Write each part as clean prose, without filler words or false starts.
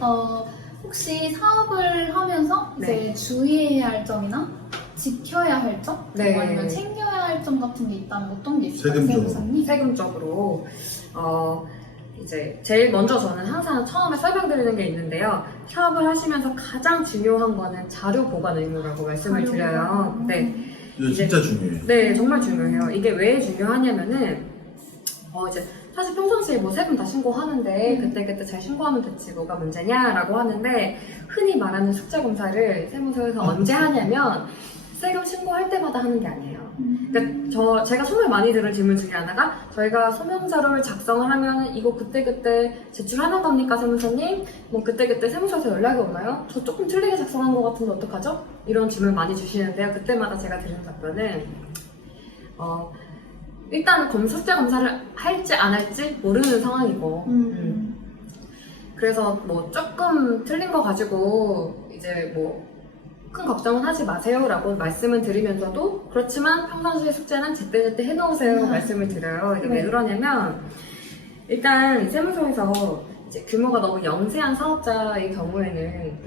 혹시 사업을 하면서 이제 주의해야 할 점이나 지켜야 할 점? 네. 아니면 챙겨야 할 점 같은 게 있다면 어떤 게 있을까요? 세금적으로. 세금적으로 이제 제일 먼저 저는 항상 처음에 설명드리는 게 있는데요. 사업을 하시면서 가장 중요한 거는 자료 보관 의무라고 말씀을 드려요. 네. 이거 진짜 중요해요. 네, 정말 중요해요. 이게 왜 중요하냐면은 이제 사실 평상시에 뭐 세금 다 신고하는데 그때그때 잘 신고하면 됐지 뭐가 문제냐라고 하는데 흔히 말하는 숙제 검사를 세무서에서 언제 하냐면 세금 신고할 때마다 하는 게 아니에요. 그러니까 제가 정말 많이 들은 질문 중에 하나가 저희가 소명자료를 작성을 하면 이거 그때그때 제출하는 겁니까 세무사님? 뭐 그때그때 세무서에서 연락이 오나요? 저 조금 틀리게 작성한 것 같은데 어떡하죠? 이런 질문 많이 주시는데요. 그때마다 제가 드리는 답변은 일단 숙제 검사를 할지 안 할지 모르는 상황이고 그래서 뭐 조금 틀린 거 가지고 이제 뭐 큰 걱정은 하지 마세요 라고 말씀을 드리면서도 그렇지만 평상시에 숙제는 제때제때 해놓으세요 말씀을 드려요. 이게 왜 그러냐면 일단 세무서에서 이제 규모가 너무 영세한 사업자의 경우에는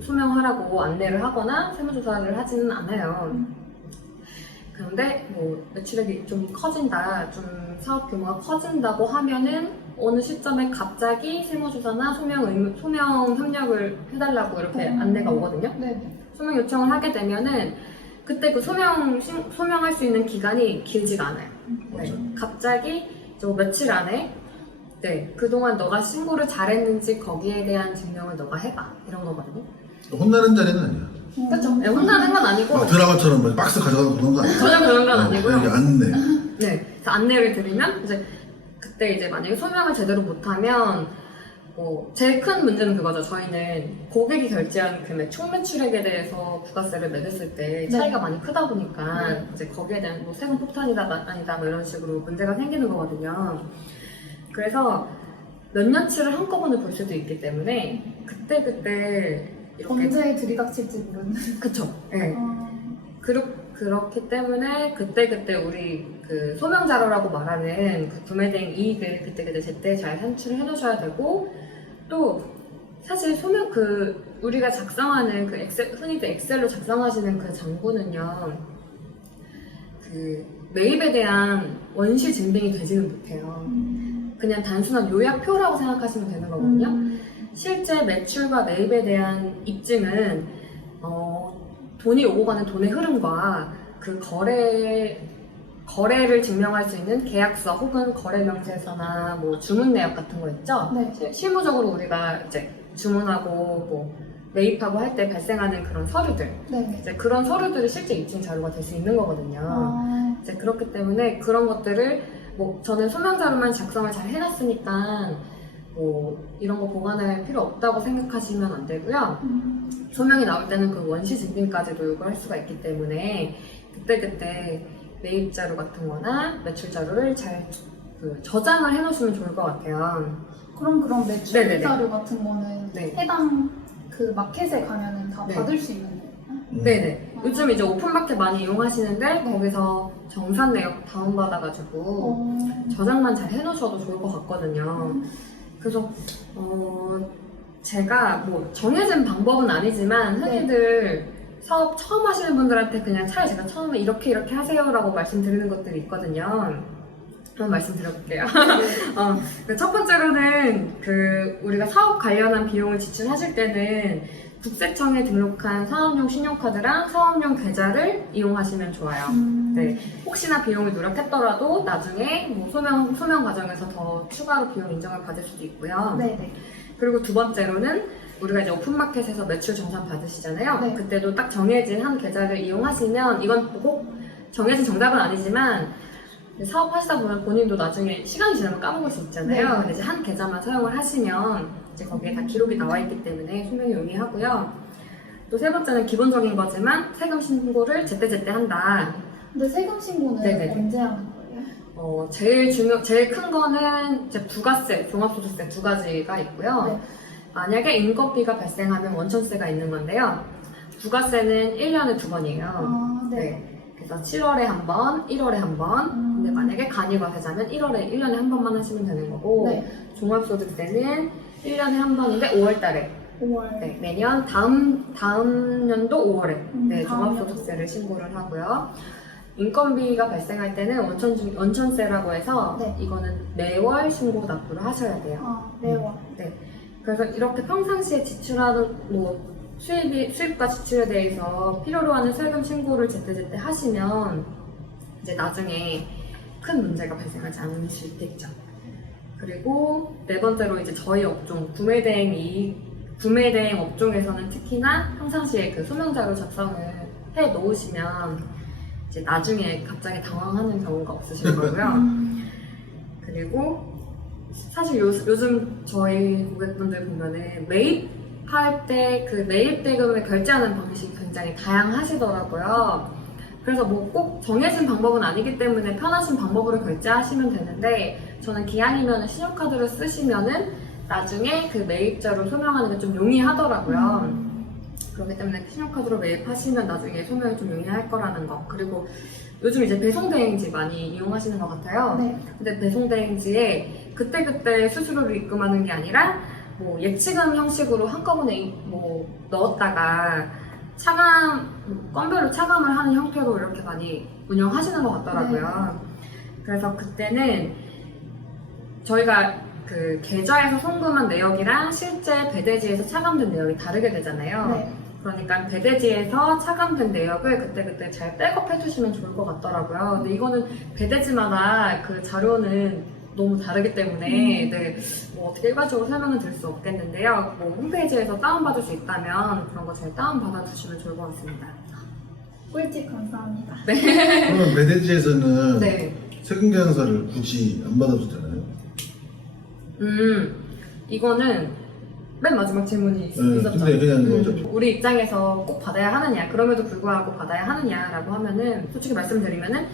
소명하라고 안내를 하거나 세무조사를 하지는 않아요. 그런데 뭐 매출액이 좀 커진다, 좀 사업 규모가 커진다고 하면은 어느 시점에 갑자기 세무조사나 소명 협력을 해달라고 이렇게 안내가 오거든요. 네. 소명 요청을 하게 되면은 그때 그 소명할 수 있는 기간이 길지가 않아요. 네. 갑자기 며칠 안에 그동안 너가 신고를 잘했는지 거기에 대한 증명을 너가 해봐 이런 거거든요. 혼나는 자리는 아니야. 그렇죠. 네, 혼나는 건 아니고 드라마처럼 뭐 박스 가져가고 그런 거 아니야. 전혀 그런 건 아니고요. 이게 안내. 네, 그래서 안내를 드리면 그때 이제 만약에 소명을 제대로 못하면 제일 큰 문제는 그거죠. 저희는 고객이 결제한 금액 총 매출액에 대해서 부가세를 매겼을 때 차이가 많이 크다 보니까 이제 거기에 대한 뭐 세금 폭탄이다 아니다 뭐 이런 식으로 문제가 생기는 거거든요. 그래서 몇 년치를 한꺼번에 볼 수도 있기 때문에 그때 이렇게 언제 들이닥칠지 모르는. 그쵸. 네. 그렇기 때문에 그때 우리 그 소명자료라고 말하는 그 구매된 이익을 그때 제때 잘 산출을 해놓으셔야 되고 또 사실 우리가 작성하는 그 흔히들 엑셀로 작성하시는 그 장부는요 그 매입에 대한 원시 증빙이 되지는 못해요. 그냥 단순한 요약표라고 생각하시면 되는 거거든요. 실제 매출과 매입에 대한 입증은 돈이 오고 가는 돈의 흐름과 그 거래를 증명할 수 있는 계약서 혹은 거래명세서나 뭐 주문 내역 같은 거 있죠? 네. 실무적으로 우리가 이제 주문하고 뭐 매입하고 할 때 발생하는 그런 서류들 이제 그런 서류들이 실제 입증 자료가 될 수 있는 거거든요. 이제 그렇기 때문에 그런 것들을 저는 소명자료만 작성을 잘 해놨으니까 이런 거 보관할 필요 없다고 생각하시면 안 되고요. 소명이 나올 때는 그 원시 증빙까지도 요구할 수가 있기 때문에 그때 매입 자료 같은 거나 매출 자료를 잘 저장을 해놓으시면 좋을 것 같아요. 그럼 매출 네네네. 자료 같은 거는 해당 그 마켓에 가면은 다 받을 수 있는 거예요? 네네. 요즘 이제 오픈마켓 많이 이용하시는데 거기서 정산 내역 다운받아가지고 저장만 잘 해놓으셔도 좋을 것 같거든요. 그래서 제가 정해진 방법은 아니지만 흔히들 사업 처음 하시는 분들한테 그냥 차라리 제가 처음에 이렇게 하세요 라고 말씀드리는 것들이 있거든요. 한번 말씀드려볼게요. 첫 번째로는 우리가 사업 관련한 비용을 지출하실 때는 국세청에 등록한 사업용 신용카드랑 사업용 계좌를 이용하시면 좋아요. 네. 혹시나 비용을 누락했더라도 나중에 소명 과정에서 더 추가로 비용 인정을 받을 수도 있고요. 네네. 그리고 두 번째로는 우리가 이제 오픈마켓에서 매출 정산 받으시잖아요. 그때도 딱 정해진 한 계좌를 이용하시면 이건 꼭 정해진 정답은 아니지만 사업하시다 보면 본인도 나중에 시간이 지나면 까먹을 수 있잖아요. 근데 이제 한 계좌만 사용을 하시면 이제 거기에 다 기록이 나와 있기 때문에 소명이 용이하고요. 또 세 번째는 기본적인 거지만 세금 신고를 제때 한다. 근데 세금 신고는 언제 하는 거예요? 제일 큰 거는 이제 부가세, 종합소득세 두 가지가 있고요. 만약에 인건비가 발생하면 원천세가 있는 건데요. 부가세는 1년에 2번이에요. 그래서 7월에 한 번, 1월에 한 번. 근데 만약에 간이과세자면 1년에 한 번만 하시면 되는 거고 종합소득세는 1년에 한 번인데 5월 달에 5월. 네, 매년 다음 연도 5월에 네, 다음 종합소득세를 신고를 하고요. 인건비가 발생할 때는 원천세라고 해서 네. 이거는 매월 신고 납부를 하셔야 돼요. 매월. 그래서 이렇게 평상시에 지출하는 뭐 수입과 지출에 대해서 필요로 하는 세금 신고를 제때제때 하시면 이제 나중에 큰 문제가 발생하지 않을 수 있겠죠. 그리고 네 번째로 이제 저희 업종 구매대행 업종에서는 특히나 평상시에 그 소명자료 작성을 해 놓으시면 이제 나중에 갑자기 당황하는 경우가 없으실 거고요. 그리고 사실 요즘 저희 고객분들 보면은 매입할 때 그 매입 대금을 결제하는 방식이 굉장히 다양하시더라고요. 그래서 뭐 꼭 정해진 방법은 아니기 때문에 편하신 방법으로 결제하시면 되는데 저는 기왕이면 신용카드를 쓰시면은 나중에 그 매입자로 소명하는 게 좀 용이하더라고요. 그렇기 때문에 신용카드로 매입하시면 나중에 소명이 좀 용이할 거라는 거. 그리고 요즘 이제 배송대행지 많이 이용하시는 것 같아요. 네. 근데 배송대행지에 그때그때 수수료를 입금하는 게 아니라 뭐 예치금 형식으로 한꺼번에 뭐 넣었다가 건별로 차감을 하는 형태로 이렇게 많이 운영하시는 것 같더라고요. 그래서 그때는 저희가 그 계좌에서 송금한 내역이랑 실제 배대지에서 차감된 내역이 다르게 되잖아요. 네. 그러니까 배대지에서 차감된 내역을 그때그때 잘 백업해 주시면 좋을 것 같더라고요. 근데 이거는 배대지마다 그 자료는 너무 다르기 때문에 네, 뭐 어떻게 일괄적으로 설명을 드릴 수 없겠는데요. 뭐 홈페이지에서 다운받을 수 있다면 그런 거 잘 다운받아 주시면 좋을 것 같습니다. 꿀팁 감사합니다. 그러면 매대지에서는 네. 세금 계산서를 굳이 안 받아도 되나요? 이거는 맨 마지막 질문이 있었죠. 근데 그냥 어차피 우리 입장에서 꼭 받아야 하느냐, 그럼에도 불구하고 받아야 하느냐라고 하면은 솔직히 말씀드리면은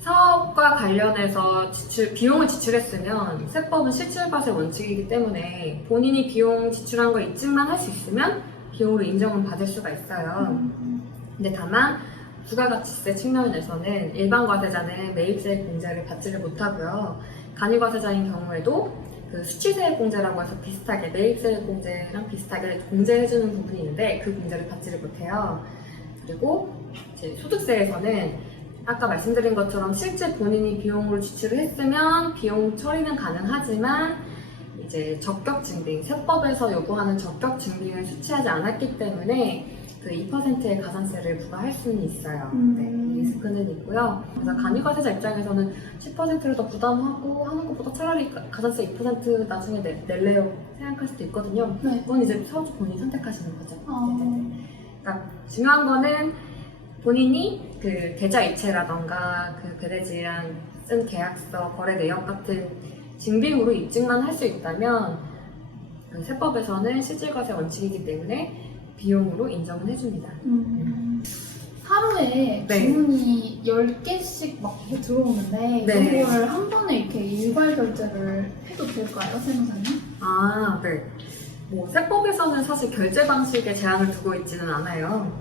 사업과 관련해서 비용을 지출했으면 세법은 실질과세 원칙이기 때문에 본인이 비용 지출한 거 입증만 할 수 있으면 비용으로 인정은 받을 수가 있어요. 근데 다만 부가가치세 측면에서는 일반 과세자는 매입세 공제를 받지를 못하고요. 간이과세자인 경우에도 그 수취세 공제라고 해서 비슷하게 매입세 공제랑 비슷하게 공제해주는 부분이 있는데 그 공제를 받지를 못해요. 그리고 이제 소득세에서는 아까 말씀드린 것처럼 실제 본인이 비용으로 지출을 했으면 비용 처리는 가능하지만 이제 적격 증빙, 세법에서 요구하는 적격 증빙을 수취하지 않았기 때문에 그 2%의 가산세를 부과할 수는 있어요. 네, 리스크는 있고요. 그래서 간이과세자 입장에서는 10%를 더 부담하고 하는 것보다 차라리 가산세 2% 나중에 낼래요 생각할 수도 있거든요. 네. 그건 이제 사업주 본인이 선택하시는 거죠. 어. 그러니까 중요한 거는 본인이 그 계좌 이체라던가 그 배대지랑 쓴 계약서, 거래 내역 같은 증빙으로 입증만 할 수 있다면 그 세법에서는 실질과세 원칙이기 때문에 비용으로 인정을 해줍니다. 하루에 네. 주문이 10개씩 막 이렇게 들어오는데 네. 이걸 한 번에 이렇게 일괄 결제를 해도 될까요, 세무사님? 아, 네. 뭐 세법에서는 사실 결제 방식에 제한을 두고 있지는 않아요.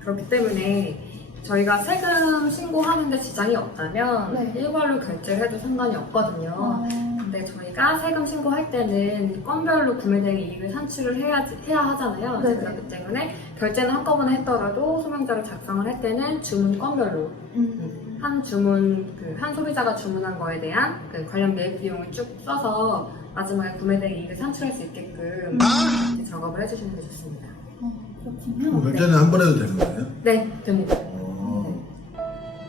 그렇기 때문에 저희가 세금 신고하는데 지장이 없다면 네. 일괄로 결제를 해도 상관이 없거든요. 근데 저희가 세금 신고할 때는 건별로 구매대행 이익을 산출을 해야 하잖아요. 네. 그렇기 때문에 결제는 한꺼번에 했더라도 소명자료 작성을 할 때는 주문 건별로 한 소비자가 주문한 거에 대한 그 관련 매입 비용을 쭉 써서 마지막에 구매대행 이익을 산출할 수 있게끔 이렇게 작업을 해주시는 게 좋습니다. 그렇군요. 결제는 한 번 해도 되는 거예요? 네, 됩니다.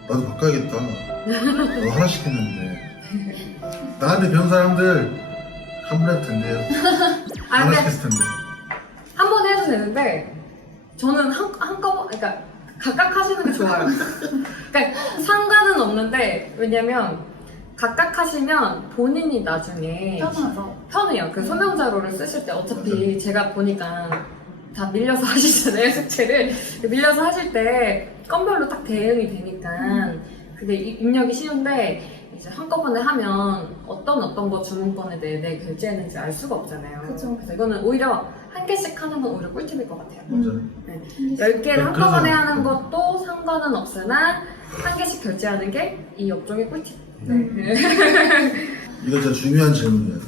나도 바꿔야겠다. 나도 하나씩 했는데. 나한테 배운 사람들 한 번 해도 된대요. 아, 근데 하나씩 했을 텐데. 한 번 해도 되는데 저는 한꺼번에 그러니까 각각 하시는 게 좋아요. 그러니까 상관은 없는데 왜냐면 각각 하시면 본인이 나중에 편하죠. 편해요. 그 소명자료를 쓰실 때 어차피 제가 보니까 다 밀려서 하시잖아요, 숙제를. 밀려서 하실 때 건별로 딱 대응이 되니까 그게 입력이 쉬운데 이제 한꺼번에 하면 어떤 거 주문권에 대해 결제했는지 알 수가 없잖아요. 그쵸. 그래서 이거는 오히려 한 개씩 하는 건 오히려 꿀팁일 것 같아요. 맞아요. 10개를 한꺼번에 그래서- 하는 것도 상관은 없으나 한 개씩 결제하는 게 이 업종의 꿀팁. 이거 진짜 중요한 질문이에요.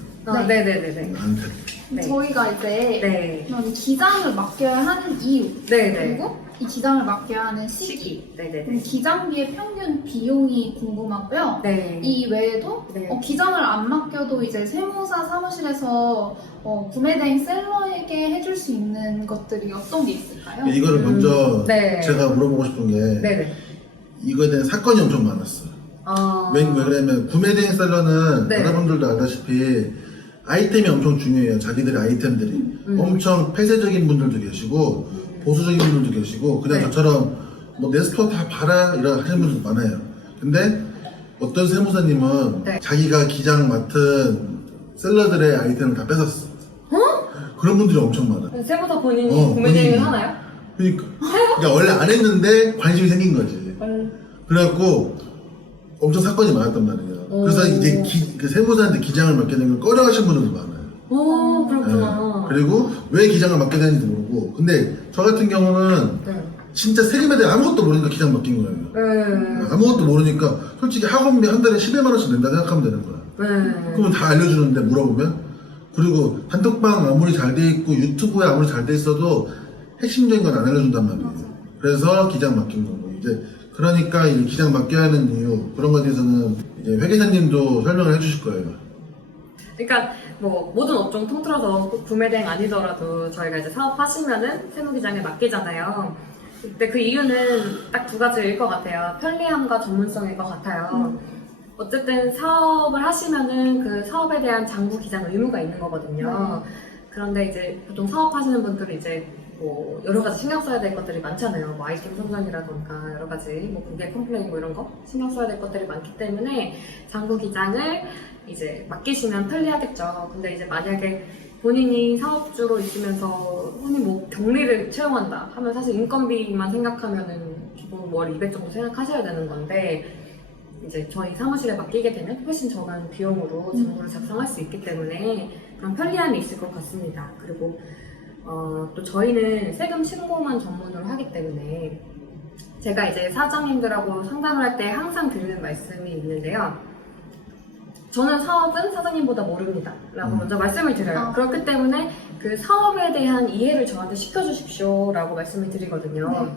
네네네네. 나한테. 네. 저희가 이제 네. 그런 기장을 맡겨야 하는 이유 네네. 그리고 이 기장을 맡겨야 하는 시기 시기. 네네네. 기장비의 평균 비용이 궁금하고요. 네. 이 외에도 네. 기장을 안 맡겨도 이제 세무사 사무실에서 구매대행 셀러에게 해줄 수 있는 것들이 어떤 게 있을까요? 이거를 먼저 네. 제가 물어보고 싶은 게 네네. 이거에 대한 사건이 엄청 많았어요. 왜 그러냐면 구매대행 셀러는 네. 여러분들도 알다시피 아이템이 엄청 중요해요. 자기들의 아이템들이 엄청 폐쇄적인 분들도 계시고 보수적인 분들도 계시고 그냥 네. 저처럼 뭐 내 스토어 다 봐라 이런 하시는 분들도 많아요. 근데 어떤 세무사님은 네. 자기가 기장 맡은 셀러들의 아이템을 다 뺏었어. 그런 분들이 엄청 많아. 세무사 본인이 본인이. 구매대행을 하나요? 그러니까 원래 안 했는데 관심이 생긴 거지. 그래갖고 엄청 사건이 많았단 말이에요. 그래서 이제 그 세무사한테 기장을 맡게 된 걸 꺼려하시는 분들도 많아요. 오, 그렇구나. 네. 그리고 왜 기장을 맡게 되는지 모르고. 근데 저 같은 경우는 네. 진짜 세금에 대해 아무것도 모르니까 기장 맡긴 거예요. 네. 아무것도 모르니까 솔직히 학원비 한 달에 11만 원씩 낸다 생각하면 되는 거야. 네. 그러면 다 알려주는데 물어보면. 그리고 단톡방 아무리 잘 돼 있고 유튜브에 아무리 잘 돼 있어도 핵심적인 건 안 알려준단 말이에요. 그래서 기장 맡긴 거고. 이제 그러니까 이 기장 맡겨야 하는 이유 그런 거에 대해서는 이제 회계사님도 설명을 해주실 거예요. 그러니까 뭐 모든 업종 통틀어서 꼭 구매대행 아니더라도 저희가 이제 사업하시면은 세무기장에 맡기잖아요. 근데 그 이유는 딱 두 가지일 것 같아요. 편리함과 전문성일 것 같아요. 어쨌든 사업을 하시면은 그 사업에 대한 장부 기장 의무가 있는 거거든요. 그런데 이제 보통 사업하시는 분들은 이제 뭐 여러 가지 신경 써야 될 것들이 많잖아요. 뭐 아이템 선정이라던가 여러 가지 뭐 고객 컴플레인 뭐 이런 거 신경 써야 될 것들이 많기 때문에 장부 기장을 이제 맡기시면 편리하겠죠. 근데 이제 만약에 본인이 사업주로 있으면서 흔히 뭐 격리를 채용한다 하면 사실 인건비만 생각하면은 기본 월 200 정도 생각하셔야 되는 건데 이제 저희 사무실에 맡기게 되면 훨씬 적은 비용으로 장부를 작성할 수 있기 때문에 그런 편리함이 있을 것 같습니다. 그리고 또 저희는 세금 신고만 전문으로 하기 때문에 제가 이제 사장님들하고 상담을 할 때 항상 드리는 말씀이 있는데요. 저는 사업은 사장님보다 모릅니다 라고 먼저 말씀을 드려요. 그렇기 때문에 그 사업에 대한 이해를 저한테 시켜주십시오 라고 말씀을 드리거든요.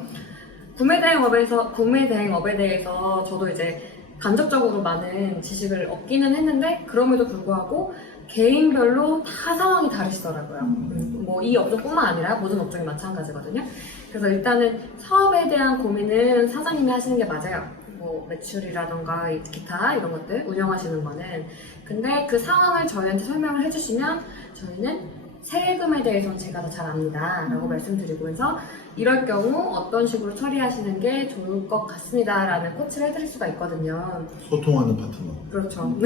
구매대행업에 대해서 저도 이제 간접적으로 많은 지식을 얻기는 했는데 그럼에도 불구하고 개인별로 다 상황이 다르시더라고요. 뭐 이 업종뿐만 아니라 모든 업종이 마찬가지거든요. 그래서 일단은 사업에 대한 고민은 사장님이 하시는 게 맞아요. 뭐 매출이라던가 기타 이런 것들 운영하시는 거는. 근데 그 상황을 저희한테 설명을 해주시면 저희는 세금에 대해서는 제가 더 잘 압니다 라고 말씀드리고 해서 이럴 경우 어떤 식으로 처리하시는 게 좋을 것 같습니다 라는 코치를 해드릴 수가 있거든요. 소통하는 파트너. 그렇죠.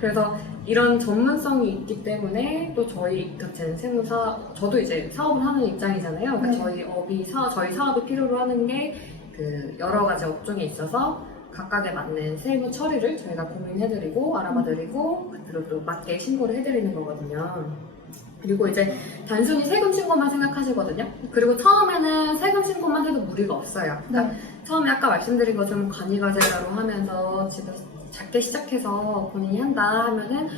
그래서 이런 전문성이 있기 때문에 또 저희 같은 세무사, 저도 이제 사업을 하는 입장이잖아요. 그러니까 저희 사업이 필요로 하는 게 그 여러 가지 업종에 있어서 각각에 맞는 세무 처리를 저희가 고민해드리고 알아봐드리고 그대로 또 맞게 신고를 해드리는 거거든요. 그리고 이제 단순히 세금 신고만 생각하시거든요. 그리고 처음에는 세금 신고만 해도 무리가 없어요. 그러니까 처음에 아까 말씀드린 것처럼 간이가제라로 하면서 집에서 작게 시작해서 본인이 한다 하면은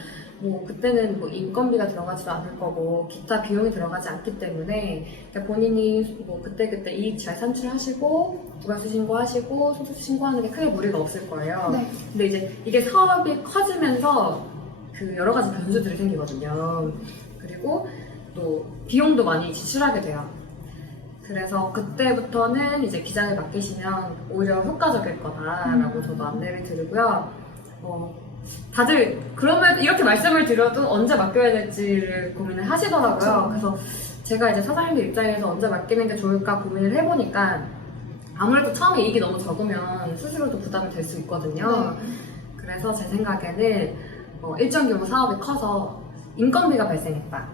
뭐 그때는 뭐 인건비가 들어가지도 않을 거고 기타 비용이 들어가지 않기 때문에 그러니까 본인이 뭐 그때 이익 잘 산출하시고 부가세 신고하시고 소득세 신고하는 게 크게 무리가 없을 거예요. 근데 이제 이게 사업이 커지면서 그 여러 가지 변수들이 생기거든요. 그리고 또 비용도 많이 지출하게 돼요. 그래서 그때부터는 이제 기장을 맡기시면 오히려 효과적일 거다라고 저도 안내를 드리고요. 다들 그러면 이렇게 말씀을 드려도 언제 맡겨야 될지를 고민을 하시더라고요. 그래서 제가 이제 사장님들 입장에서 언제 맡기는 게 좋을까 고민을 해보니까 아무래도 처음에 이익이 너무 적으면 스스로도 부담이 될 수 있거든요. 그래서 제 생각에는 일정 규모 사업이 커서 인건비가 발생했다.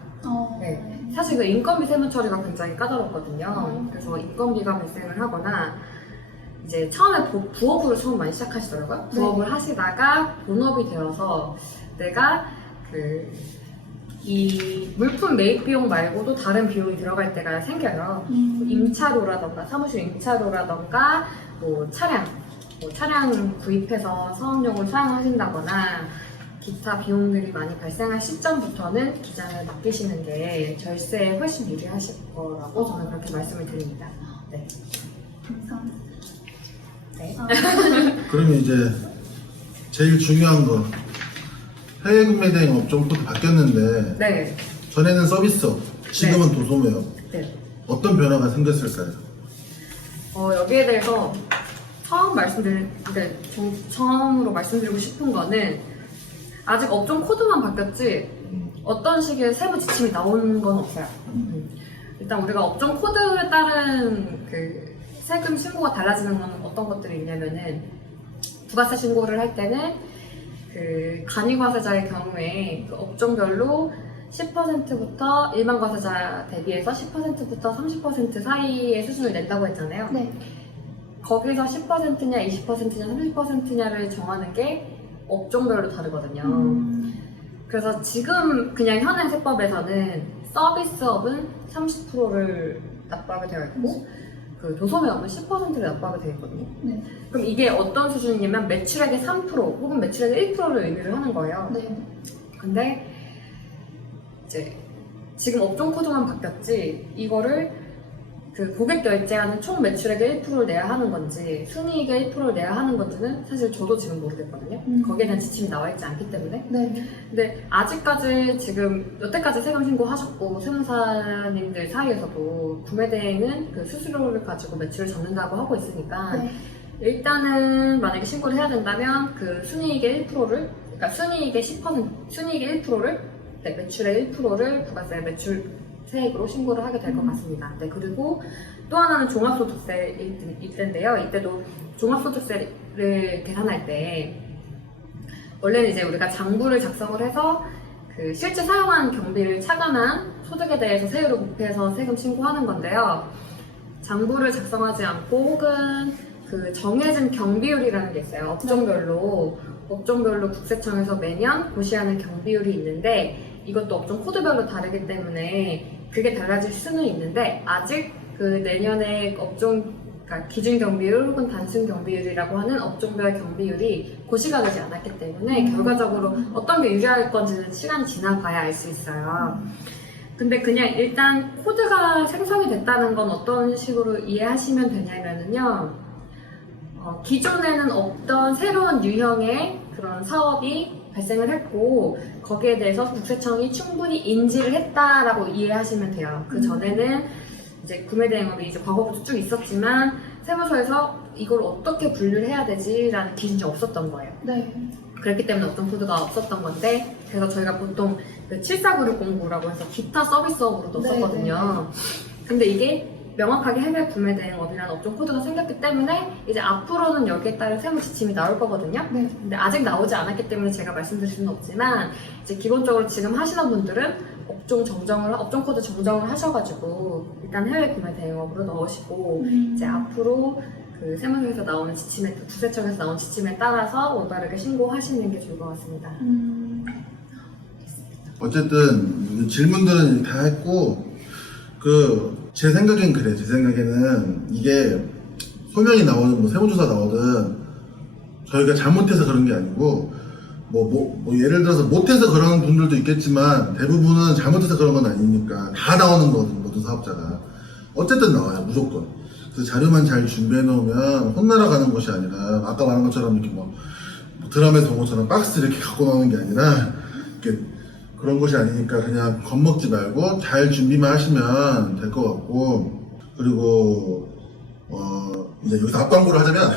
네. 사실 그 인건비 세무 처리가 굉장히 까다롭거든요. 그래서 인건비가 발생을 하거나 이제 처음에 부업으로 처음 많이 시작하시더라고요. 부업을 하시다가 본업이 되어서 내가 이 물품 매입 비용 말고도 다른 비용이 들어갈 때가 생겨요. 임차료라던가 사무실 임차료라던가 뭐 차량 구입해서 사업용으로 사용하신다거나 기타 비용들이 많이 발생할 시점부터는 기장을 맡기시는 게 절세에 훨씬 유리하실 거라고 저는 그렇게 말씀을 드립니다. 네. 감사합니다. 네. 그러면 이제 제일 중요한 거 해외 구매 대행 업종 코드 바뀌었는데 네. 전에는 서비스업, 지금은 도소매업. 네. 어떤 변화가 생겼을까요? 여기에 대해서 처음으로 말씀드리고 싶은 거는 아직 업종 코드만 바뀌었지 어떤 식의 세부 지침이 나온 건 없어요. 일단 우리가 업종 코드에 따른 그 세금 신고가 달라지는 건 어떤 것들이 있냐면은 부가세 신고를 할 때는 그 간이과세자의 경우에 그 업종별로 10%부터 일반 과세자 대비해서 10%부터 30% 사이의 수준을 낸다고 했잖아요. 네. 거기서 10%냐, 20%냐, 30%냐를 정하는 게 업종별로 다르거든요. 그래서 지금 그냥 현행 세법에서는 서비스업은 30%를 납부하게 되어 있고 그 도소매업은 10%를 납부하게 되어 있거든요. 네. 그럼 이게 어떤 수준이냐면 매출액의 3% 혹은 매출액의 1%를 의미를 하는 거예요. 네. 근데 이제 지금 업종 코드만 바뀌었지 이거를 그 고객 결제하는 총 매출액의 1%를 내야 하는 건지 순이익의 1%를 내야 하는 건지는 사실 저도 지금 모르겠거든요. 거기에 대한 지침이 나와 있지 않기 때문에. 네. 근데 아직까지 지금 여태까지 세금 신고하셨고 세무사님들 사이에서도 구매대행은 그 수수료를 가지고 매출을 잡는다고 하고 있으니까 네. 일단은 만약에 신고를 해야 된다면 그 순이익의 1%를 그러니까 순이익의 순이익의 1%를 네, 매출의 1%를 부가세 매출 세액으로 신고를 하게 될 것 같습니다. 네, 그리고 또 하나는 종합소득세일 텐데요. 이때도 종합소득세를 계산할 때 원래는 이제 우리가 장부를 작성을 해서 그 실제 사용한 경비를 차감한 소득에 대해서 세율을 곱해서 세금 신고하는 건데요. 장부를 작성하지 않고 혹은 그 정해진 경비율이라는 게 있어요. 업종별로 국세청에서 매년 고시하는 경비율이 있는데 이것도 업종 코드별로 다르기 때문에 그게 달라질 수는 있는데 아직 그 내년에 그러니까 기준 경비율 혹은 단순 경비율이라고 하는 업종별 경비율이 고시가 되지 않았기 때문에 결과적으로 어떤 게 유리할 건지는 시간이 지나봐야 알 수 있어요. 근데 그냥 일단 코드가 생성이 됐다는 건 어떤 식으로 이해하시면 되냐면요. 기존에는 없던 새로운 유형의 그런 사업이 발생을 했고 거기에 대해서 국세청이 충분히 인지를 했다라고 이해하시면 돼요. 그 전에는 이제 구매대행업이 이제 과거부터 쭉 있었지만 세무서에서 이걸 어떻게 분류를 해야 되지라는 기준이 없었던 거예요. 네. 그렇기 때문에 어떤 코드가 없었던 건데 그래서 저희가 보통 그 749공부라고 해서 기타 서비스업으로 넣었거든요. 근데 이게 명확하게 해외 구매대행업이라는 업종 코드가 생겼기 때문에 이제 앞으로는 여기에 따른 세무 지침이 나올 거거든요. 네. 근데 아직 나오지 않았기 때문에 제가 말씀드릴 수는 없지만 이제 기본적으로 지금 하시는 분들은 업종 코드 정정을 하셔가지고 일단 해외 구매대행업으로 넣으시고 이제 앞으로 그 세무서에서 나오는 지침에 국세청에서 나온 지침에 따라서 올바르게 신고하시는 게 좋을 것 같습니다. 어쨌든 질문들은 다 했고 제 생각엔 그래. 제 생각에는 이게 소명이 나오든 뭐 세무조사 나오든 저희가 잘못해서 그런 게 아니고 뭐 예를 들어서 못해서 그러는 분들도 있겠지만 대부분은 잘못해서 그런 건 아니니까 다 나오는 거거든요. 모든 사업자가 어쨌든 나와요. 무조건. 그래서 자료만 잘 준비해 놓으면 혼나러 가는 것이 아니라 아까 말한 것처럼 이렇게 뭐 드라마에서 본 것처럼 박스 이렇게 갖고 나오는 게 아니라 이렇게 그런 것이 아니니까 그냥 겁먹지 말고 잘 준비만 하시면 될 것 같고 그리고 이제 여기서 앞광고를 하자면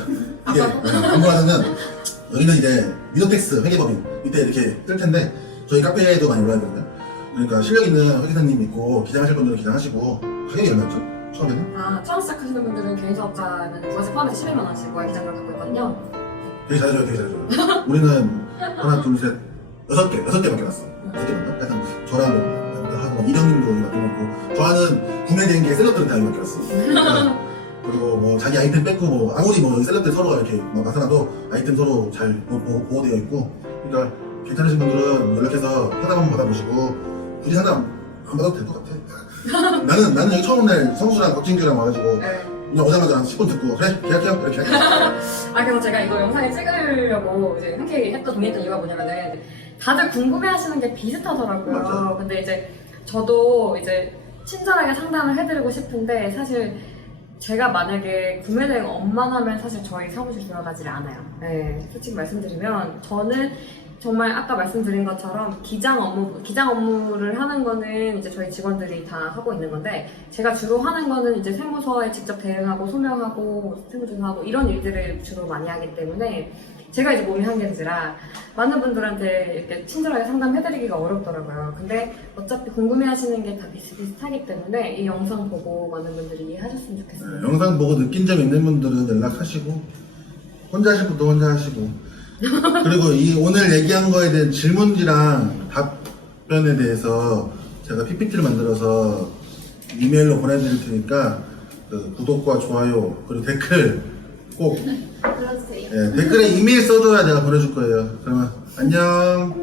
이게 광고를 하자면 여기는 이제 미더텍스 회계법인 이때 이렇게 뜰 텐데 저희 카페에도 많이 올라야 되거든요. 그러니까 실력 있는 회계사님 있고 기장하실 분들은 기장하시고 가격이 얼마였죠? 처음에는? 처음 시작하시는 분들은 개인 사업자는 부가세 포함해서 11만 원씩 월 기장을 갖고 있거든요. 되게 잘해줘요, 되게 잘해줘요. 우리는 하나, 둘, 셋, 6개밖에 났어. 6개인가? 하여튼 저랑 뭐 이정님도 맡겨놓고 저 하는 구매된 셀럽들은 다 여기 맡겨놨어. 그러니까 그리고 뭐 자기 아이템 뺏고 뭐 아무리 뭐 셀럽들 서로가 이렇게 막 나타나도 아이템 서로 잘 보호되어 있고 그러니까 괜찮으신 분들은 연락해서 상담 한번 받아보시고 굳이 상담 안 받아도 될 것 같아. 나는 여기 처음 온 날 성수랑 박진규랑 와가지고 그냥 오자마자 한 10분 듣고 그래 계약해요 이렇게 할게요. 그래서 제가 이거 영상에 찍으려고 이제 흔쾌히 동의했던 이유가 뭐냐면은 다들 궁금해하시는 게 비슷하더라고요. 맞아. 근데 이제 저도 이제 친절하게 상담을 해드리고 싶은데 사실 제가 만약에 구매 대행 업만 하면 사실 저희 사무실 들어가질 않아요. 네, 솔직히 말씀드리면 저는 정말 아까 말씀드린 것처럼 기장 업무를 하는 거는 이제 저희 직원들이 다 하고 있는 건데 제가 주로 하는 거는 이제 세무서에 직접 대응하고 소명하고 세무조사하고 이런 일들을 주로 많이 하기 때문에 제가 이제 몸이 한계인지라 많은 분들한테 이렇게 친절하게 상담해드리기가 어렵더라고요. 근데 어차피 궁금해하시는 게 다 비슷비슷하기 때문에 이 영상 보고 많은 분들이 이해하셨으면 좋겠습니다. 영상 보고 느낀 점 있는 분들은 연락하시고 혼자 하실 분도 혼자 하시고 그리고 이 오늘 얘기한 거에 대한 질문지랑 답변에 대해서 제가 PPT를 만들어서 이메일로 보내드릴 테니까 그 구독과 좋아요 그리고 댓글 꼭 불러주세요. 댓글에 이메일 써줘야 내가 보내줄 거예요. 그러면 안녕.